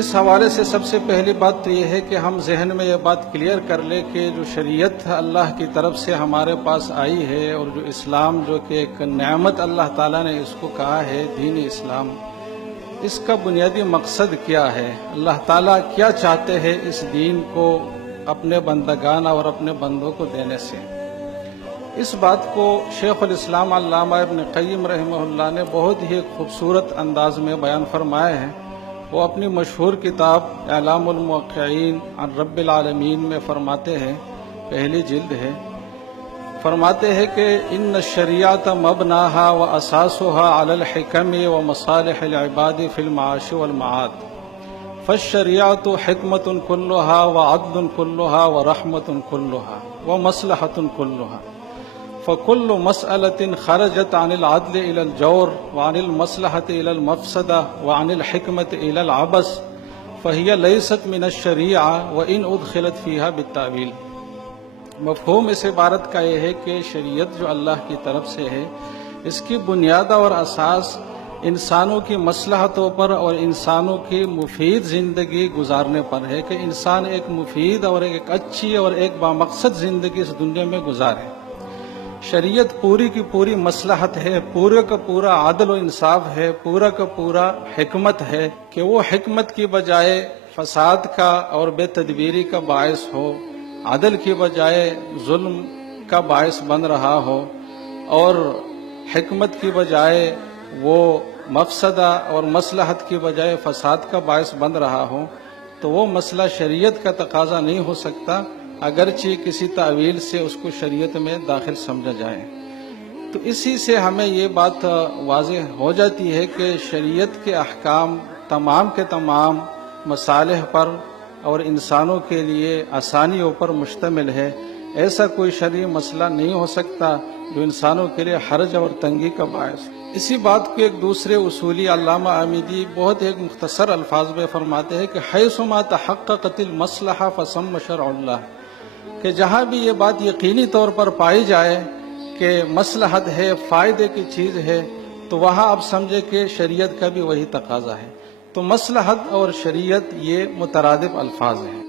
اس حوالے سے سب سے پہلی بات تو یہ ہے کہ ہم ذہن میں یہ بات کلیئر کر لیں کہ جو شریعت اللہ کی طرف سے ہمارے پاس آئی ہے اور جو اسلام جو کہ ایک نعمت اللہ تعالیٰ نے اس کو کہا ہے دین اسلام، اس کا بنیادی مقصد کیا ہے، اللہ تعالیٰ کیا چاہتے ہیں اس دین کو اپنے بندگان اور اپنے بندوں کو دینے سے۔ اس بات کو شیخ الاسلام علامہ ابن قیم رحمہ اللہ نے بہت ہی خوبصورت انداز میں بیان فرمایا ہے۔ وہ اپنی مشہور کتاب اعلام الموقعین عن رب العالمین میں فرماتے ہیں، پہلی جلد ہے، فرماتے ہیں کہ ان الشریعۃ مبناہا و اساسہا علی الحکم و مصالح العباد فی المعاش والمعاد، فالشریعۃ حکمت کلہا و عدل کلہا و رحمت کلہا و مصلحۃ کلہا، فكل مسألة خرجت عن العدل إلى الجور وعن المصلحة إلى المفسدة وعن الحكمة إلى العبث فهي ليست من الشريعة وإن أدخلت فيها بالتأويل۔ مفہوم اس عبارت کا یہ ہے کہ شریعت جو اللہ کی طرف سے ہے، اس کی بنیاد اور اساس انسانوں کی مصلحتوں پر اور انسانوں کی مفید زندگی گزارنے پر ہے کہ انسان ایک مفید اور ایک اچھی اور ایک بامقصد زندگی اس دنیا میں گزارے۔ شریعت پوری کی پوری مصلحت ہے، پورے کا پورا عدل و انصاف ہے، پورا کا پورا حکمت ہے کہ وہ حکمت کی بجائے فساد کا اور بے تدبیری کا باعث ہو، عدل کی بجائے ظلم کا باعث بن رہا ہو، اور حکمت کی بجائے وہ مفسدہ اور مصلحت کی بجائے فساد کا باعث بن رہا ہو، تو وہ مسئلہ شریعت کا تقاضا نہیں ہو سکتا، اگرچہ کسی تعویل سے اس کو شریعت میں داخل سمجھا جائے۔ تو اسی سے ہمیں یہ بات واضح ہو جاتی ہے کہ شریعت کے احکام تمام کے تمام مصالح پر اور انسانوں کے لیے آسانیوں پر مشتمل ہے۔ ایسا کوئی شرعی مسئلہ نہیں ہو سکتا جو انسانوں کے لیے حرج اور تنگی کا باعث۔ اسی بات کو ایک دوسرے اصولی علامہ عامدی بہت ایک مختصر الفاظ میں فرماتے ہیں کہ حیثما تحققت المصلحہ فثم شرع اللہ، کہ جہاں بھی یہ بات یقینی طور پر پائی جائے کہ مصلحت ہے، فائدے کی چیز ہے، تو وہاں آپ سمجھے کہ شریعت کا بھی وہی تقاضا ہے۔ تو مصلحت اور شریعت یہ مترادف الفاظ ہیں۔